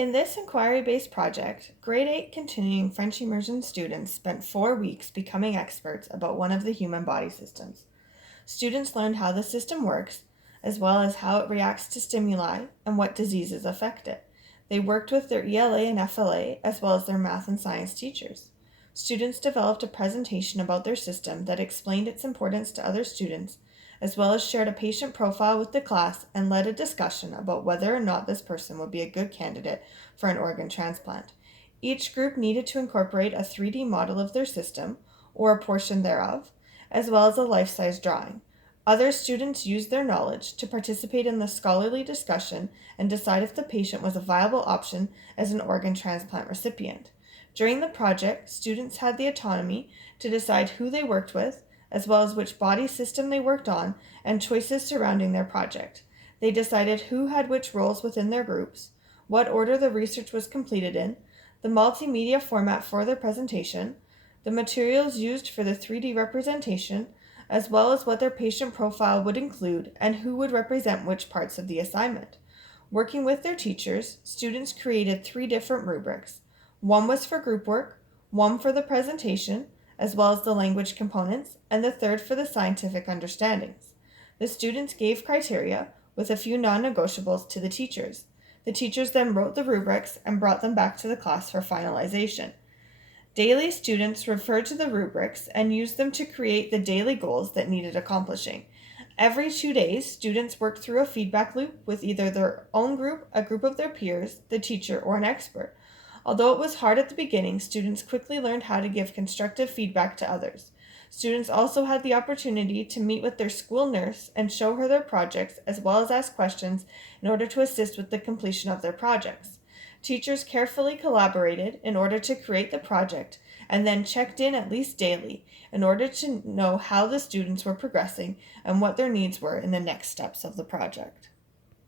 In this inquiry-based project, grade 8 continuing French immersion students spent 4 weeks becoming experts about one of the human body systems. Students learned how the system works, as well as how it reacts to stimuli and what diseases affect it. They worked with their ELA and FLA, as well as their math and science teachers. Students developed a presentation about their system that explained its importance to other students, as well as shared a patient profile with the class and led a discussion about whether or not this person would be a good candidate for an organ transplant. Each group needed to incorporate a 3D model of their system, or a portion thereof, as well as a life-size drawing. Other students used their knowledge to participate in the scholarly discussion and decide if the patient was a viable option as an organ transplant recipient. During the project, students had the autonomy to decide who they worked with, as well as which body system they worked on, and choices surrounding their project. They decided who had which roles within their groups, what order the research was completed in, the multimedia format for their presentation, the materials used for the 3D representation, as well as what their patient profile would include and who would represent which parts of the assignment. Working with their teachers, students created 3 different rubrics. One was for group work, one for the presentation, as well as the language components, and the third for the scientific understandings. The students gave criteria, with a few non-negotiables, to the teachers. The teachers then wrote the rubrics and brought them back to the class for finalization. Daily students referred to the rubrics and used them to create the daily goals that needed accomplishing. Every 2 days, students worked through a feedback loop with either their own group, a group of their peers, the teacher, or an expert. Although it was hard at the beginning, students quickly learned how to give constructive feedback to others. Students also had the opportunity to meet with their school nurse and show her their projects, as well as ask questions in order to assist with the completion of their projects. Teachers carefully collaborated in order to create the project and then checked in at least daily in order to know how the students were progressing and what their needs were in the next steps of the project.